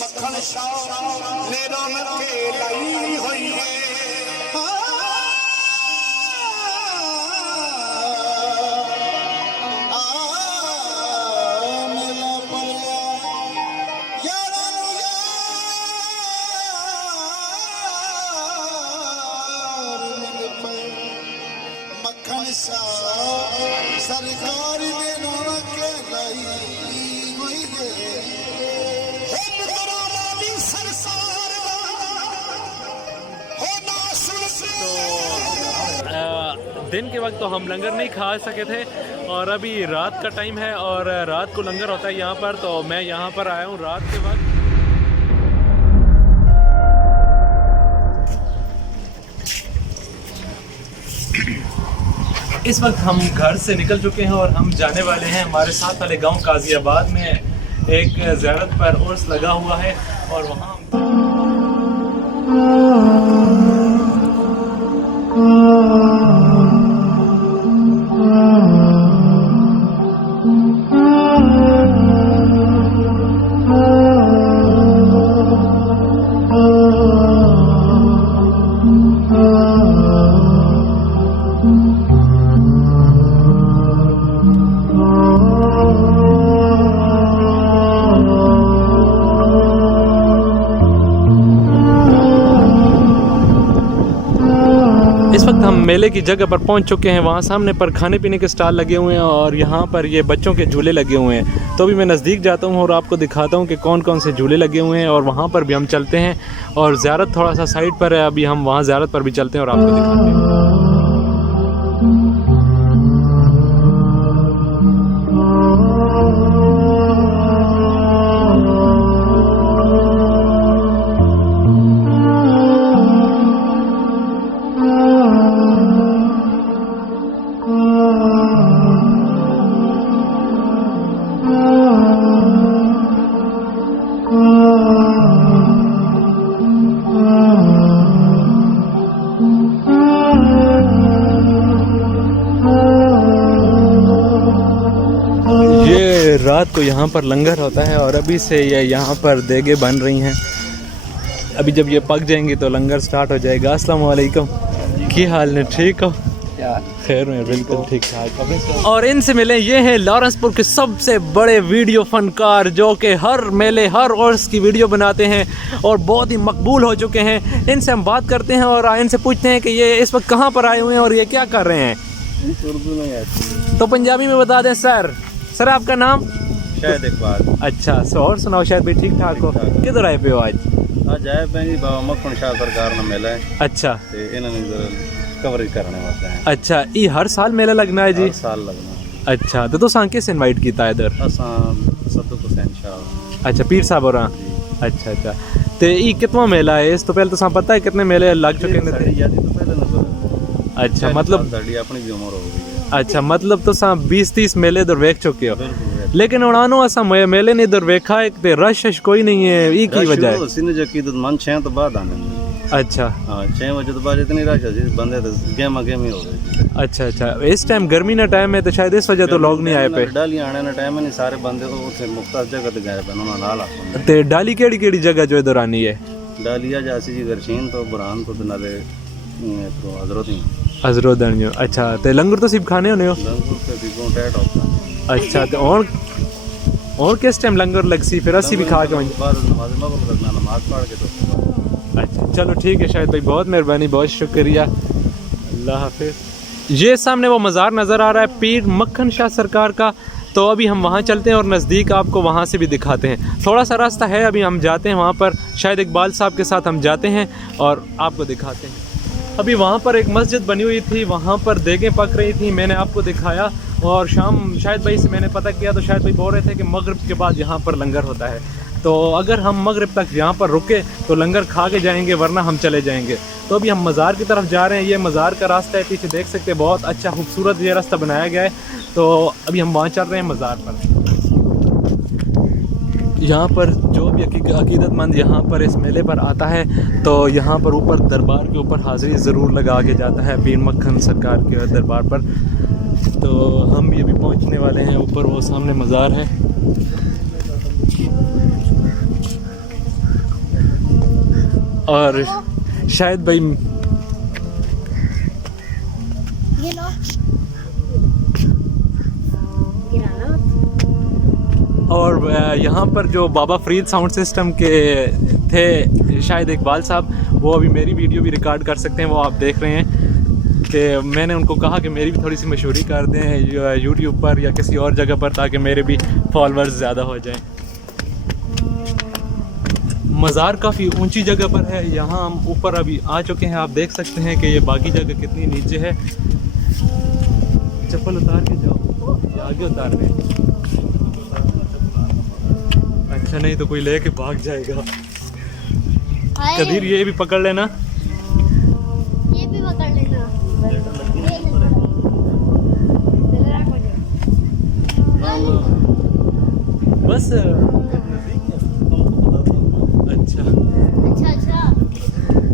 मक्खन शाह ने रौनक लाई हुई है। मक्खन शाह सरकार ने रौनक लाई हुई तो दिन के वक्त तो हम लंगर नहीं खा सके थे और अभी रात का टाइम है और रात को लंगर होता है यहाँ पर, तो मैं यहाँ पर आया हूँ रात के वक्त। इस वक्त हम घर से निकल चुके हैं और हम जाने वाले हैं हमारे साथ वाले गांव काजियाबाद में एक ज़ियारत पर उर्स लगा हुआ है और वहाँ हम मेले की जगह पर पहुंच चुके हैं। वहाँ सामने पर खाने पीने के स्टॉल लगे हुए हैं और यहाँ पर ये बच्चों के झूले लगे हुए हैं। तो अभी मैं नज़दीक जाता हूँ और आपको दिखाता हूँ कि कौन कौन से झूले लगे हुए हैं और वहाँ पर भी हम चलते हैं। और ज़ियारत थोड़ा सा साइड पर है, अभी हम वहाँ ज़ियारत पर भी चलते हैं और आपको दिखाते हैं। रात को यहाँ पर लंगर होता है और अभी से ये यहाँ पर देगे बन रही हैं। अभी जब ये पक जाएंगी तो लंगर स्टार्ट हो जाएगा। अस्सलाम वालेकुम, की हाल ने ठीक हो? खैर में बिल्कुल ठीक ठाक। और इनसे मिले, ये हैं लॉरेंसपुर के सबसे बड़े वीडियो फनकार जो कि हर मेले हर उर्स की वीडियो बनाते हैं और बहुत ही मकबूल हो चुके हैं। इनसे हम बात करते हैं और इनसे पूछते हैं कि ये इस वक्त कहाँ पर आए हुए हैं और ये क्या कर रहे हैं। उर्दू नहीं आती तो पंजाबी में बता दें। सर आपका नाम? शायद इकबाल। अच्छा, और सुनाओ, शायद भी ठीक ठाक हो। किधर आए पे हो आज? आज आए पे जी बाबा मक्खन शाह सरकार ने मेला है। अच्छा, ते इन्होंने कवरेज करने वास्ते हैं। अच्छा, ये हर साल मेला लगना है जी? हर साल लगना। अच्छा, तो तुसां किस इनवाइट कीता इधर? असां सद्दुक हुसैन शाह। अच्छा, पीर साहब हो रहा। अच्छा, ते ये कितना मेला है? इस तो पहले तुसां पता है कितने मेले लग चुके हैं? तो पहले ना। अच्छा, मतलब अपनी भी उम्र हो गई है। अच्छा, मतलब तुसां 20-30 मेले इधर वेख चुके हो। लेकिन उड़ानो असा मेले ने इधर वेखा है ते रश कोई नहीं है, ई की वजह है? सिन जो की मन 6 तो बाद आने। अच्छा, हां 6 बजे तो बाद इतनी रश है बंदे तो गेम ही हो गए। अच्छा, इस टाइम गर्मी ना टाइम है तो शायद इस वजह तो लोग नहीं आए पे। डाली आने ना टाइम नहीं, सारे बंदे उसे मुख्तार जगह पे गए पे उन्होंने नाल आ। ते डाली केड़ी जगह जो इधर आनी है? डालिया जासी जी गरशीन तो बुरहान तो नाले तो हजरत। अच्छा, ते लंगर तो सिर्फ खाने होने हो? लंगर पे भी कॉन्टैक्ट होता। अच्छा, तो और किस टाइम लंगर लगसी फिर असी भी खा के बाद नमाज मगरिब लगना, नमाज पढ़ के तो। अच्छा, चलो ठीक है शायद भाई, बहुत मेहरबानी, बहुत शुक्रिया, अल्लाह हाफिज़। ये सामने वो मज़ार नज़र आ रहा है पीर मक्खन शाह सरकार का, तो अभी हम वहाँ चलते हैं और नज़दीक आपको वहाँ से भी दिखाते हैं। थोड़ा सा रास्ता है, अभी हम जाते हैं वहाँ पर, शायद इकबाल साहब के साथ हम जाते हैं और आपको दिखाते हैं। अभी वहाँ पर एक मस्जिद बनी हुई थी, वहाँ पर देगें पक रही थी, मैंने आपको दिखाया। और शाम शायद भाई से मैंने पता किया तो शायद भाई बोल रहे थे कि मगरिब के बाद यहाँ पर लंगर होता है, तो अगर हम मगरिब तक यहाँ पर रुके तो लंगर खा के जाएंगे, वरना हम चले जाएंगे। तो अभी हम मज़ार की तरफ जा रहे हैं, ये मज़ार का रास्ता है, पीछे देख सकते हैं, बहुत अच्छा खूबसूरत ये रास्ता बनाया गया है। तो अभी हम वहाँ चल रहे हैं मज़ार पर। यहाँ पर जो भी अकीदतमंद यहाँ पर इस मेले पर आता है तो यहाँ पर ऊपर दरबार के ऊपर हाज़िरी ज़रूर लगा के जाता है पीर मक्खन सरकार के दरबार पर। तो हम भी अभी पहुँचने वाले हैं ऊपर, वो सामने मज़ार है। और शायद भाई ये लो गिराना। और यहाँ पर जो बाबा फरीद साउंड सिस्टम के थे शायद इकबाल साहब, वो अभी मेरी वीडियो भी रिकॉर्ड कर सकते हैं। वो आप देख रहे हैं कि मैंने उनको कहा कि मेरी भी थोड़ी सी मशहूरी कर दें यूट्यूब पर या किसी और जगह पर, ताकि मेरे भी फॉलोअर्स ज़्यादा हो जाएं। मज़ार काफ़ी ऊंची जगह पर है। यहाँ हम ऊपर अभी आ चुके हैं। आप देख सकते हैं कि ये बाकी जगह कितनी नीचे है। चप्पल उतार के जाओ या आगे उतार दें। अच्छा नहीं तो कोई लेके भाग जाएगा। कदीर ये भी पकड़ लेना। ये भी पकड़ लेना। बस अच्छा अच्छा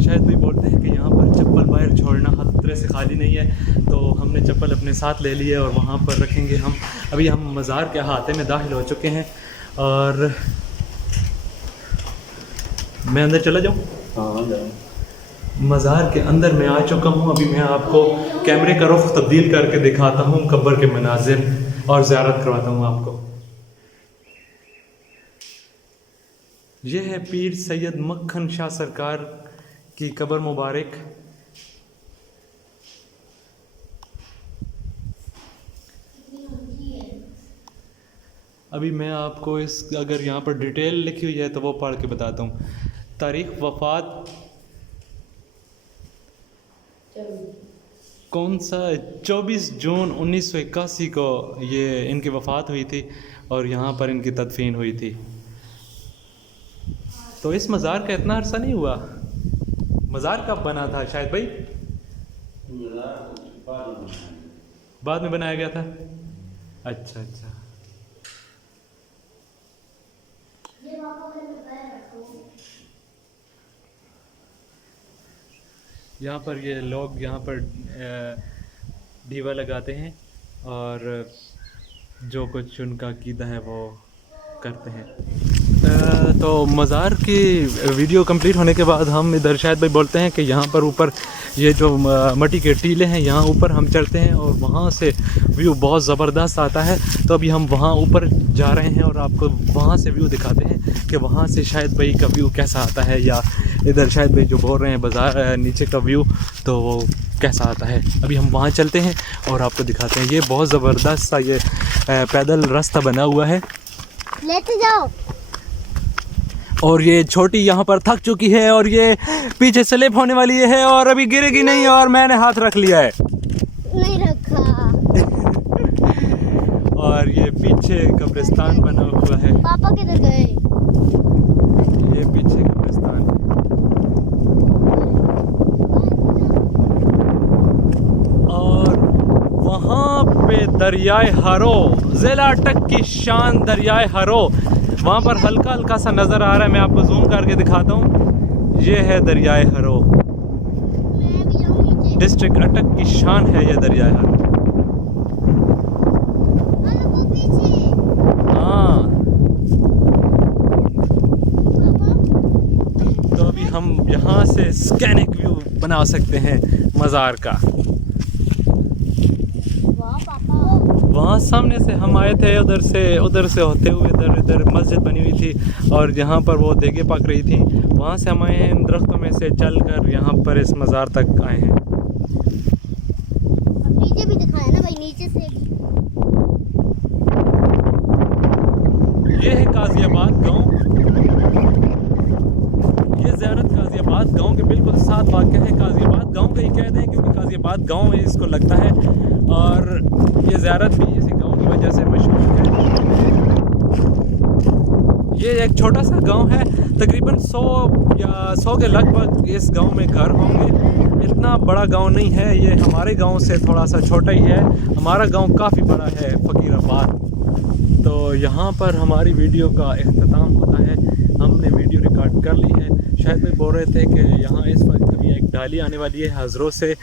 शायद भी बोलते हैं कि यहाँ पर चप्पल बाहर छोड़ना खतरे से खाली नहीं है, तो हमने चप्पल अपने साथ ले ली है और वहाँ पर रखेंगे हम। अभी हम मज़ार के अहाते में दाखिल हो चुके हैं और मैं अंदर चला जाऊँ। हाँ जाओ। मज़ार के अंदर मैं आ चुका हूँ। अभी मैं आपको कैमरे का रुख तब्दील करके दिखाता हूँ कब्र के मनाजिर और ज़ियारत करवाता हूँ आपको। यह है पीर सैयद मक्खन शाह सरकार की कब्र मुबारक। अभी मैं आपको इस अगर यहाँ पर डिटेल लिखी हुई है तो वो पढ़ के बताता हूँ। तारीख़ वफ़ात कौन सा 24 जून 1981 को ये इनकी वफ़ात हुई थी और यहाँ पर इनकी तदफीन हुई थी। तो इस मज़ार का इतना अरसा नहीं हुआ। मज़ार कब बना था शायद भाई? बाद में बनाया गया था। अच्छा अच्छा। यहाँ पर ये लोग यहाँ पर दीवा लगाते हैं और जो कुछ उनका अक़ीदा है वो करते हैं। तो मज़ार की वीडियो कंप्लीट होने के बाद हम इधर शायद भाई बोलते हैं कि यहाँ पर ऊपर ये जो मट्टी के टीले हैं यहाँ ऊपर हम चढ़ते हैं और वहाँ से व्यू बहुत ज़बरदस्त आता है। तो अभी हम वहाँ ऊपर जा रहे हैं और आपको वहाँ से व्यू दिखाते हैं कि वहाँ से शायद भाई का व्यू कैसा आता है, या इधर शायद भाई जो बोल रहे हैं बाज़ार नीचे का व्यू तो वो कैसा आता है। अभी हम वहाँ चलते हैं और आपको दिखाते हैं। ये बहुत ज़बरदस्त सा ये पैदल रास्ता बना हुआ है। लेते जाओ। और ये छोटी यहाँ पर थक चुकी है और ये पीछे स्लिप होने वाली है और अभी गिरेगी नहीं और मैंने हाथ रख लिया है। नहीं रखा। और ये पीछे कब्रिस्तान बना हुआ है। पापा किधर गए? ये पीछे कब्रिस्तान है। और वहाँ पे दरियाए हरो, ज़िला अटक की शान दरियाए हरो, वहाँ पर हल्का हल्का सा नज़र आ रहा है। मैं आपको जूम करके दिखाता हूँ। ये है दरियाए हरो। डिस्ट्रिक्ट अटक की शान है ये दरियाए हरो। हाँ तो अभी हम यहाँ से स्कैनिक व्यू बना सकते हैं मज़ार का। वहाँ सामने से हम आए थे, उधर से होते हुए इधर मस्जिद बनी हुई थी और यहाँ पर वो देगे पक रही थी। वहाँ से हम आए हैं, इन दरख्तों में से चलकर यहाँ पर इस मज़ार तक आए हैं। अब नीचे भी दिखाया ना भाई, नीचे से भी। ये है गाज़ियाबाद गांव। ये ज़ियारत गाज़ियाबाद गांव के बिल्कुल साथ वाक़या है। गाज़ियाबाद गांव का ही कहते हैं क्योंकि गाज़ियाबाद गांव इसको लगता है और ये ज़ियारत भी इसी गांव की वजह से मशहूर है। ये एक छोटा सा गांव है, तकरीबन 100 के लगभग इस गांव में घर होंगे। इतना बड़ा गांव नहीं है, ये हमारे गांव से थोड़ा सा छोटा ही है। हमारा गांव काफ़ी बड़ा है, फ़कीराबाद। तो यहाँ पर हमारी वीडियो का इख्तिताम होता है। हमने वीडियो रिकॉर्ड कर ली है। शायद भी बोल रहे थे कि यहाँ इस वक्त अभी एक डाली आने वाली है हज़रों से,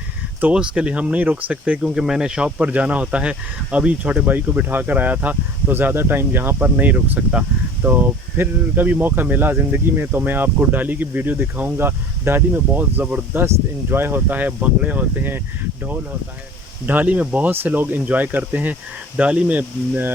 तो उसके लिए हम नहीं रुक सकते क्योंकि मैंने शॉप पर जाना होता है। अभी छोटे भाई को बिठा कर आया था तो ज़्यादा टाइम यहाँ पर नहीं रुक सकता। तो फिर कभी मौका मिला ज़िंदगी में तो मैं आपको डाली की वीडियो दिखाऊंगा। डाली में बहुत ज़बरदस्त एंजॉय होता है, भंगड़े होते हैं, ढोल होता है। डाली में बहुत से लोग एंजॉय करते हैं। डाली में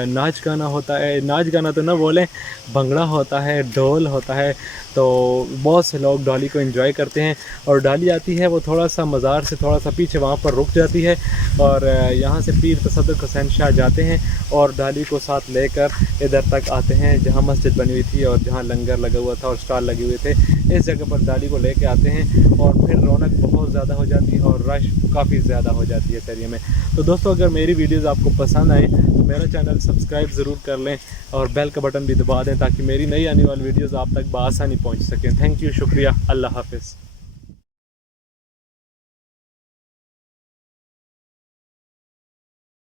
नाच गाना होता है, नाच गाना तो ना बोलें, भंगड़ा होता है, ढोल होता है। तो बहुत से लोग डाली को एंजॉय करते हैं। और डाली आती है वो थोड़ा सा मज़ार से थोड़ा सा पीछे वहाँ पर रुक जाती है और यहाँ से पीर तसद्दुक़ हुसैन शाह जाते हैं और डाली को साथ लेकर इधर तक आते हैं जहाँ मस्जिद बनी हुई थी और जहाँ लंगर लगा हुआ था और स्टॉल लगे हुए थे। इस जगह पर डाली को लेके आते हैं और फिर रौनक बहुत ज़्यादा हो जाती है और रश काफ़ी ज़्यादा हो जाती है इस एरिया में। तो दोस्तों अगर मेरी वीडियोज़ आपको पसंद आए तो मेरा चैनल सब्सक्राइब ज़रूर कर लें और बेल का बटन भी दबा दें ताकि मेरी नई आने वाली वीडियोज़ आप तक बआसानी पहुँच सकें। थैंक यू, शुक्रिया, अल्लाह हाफ़िज़।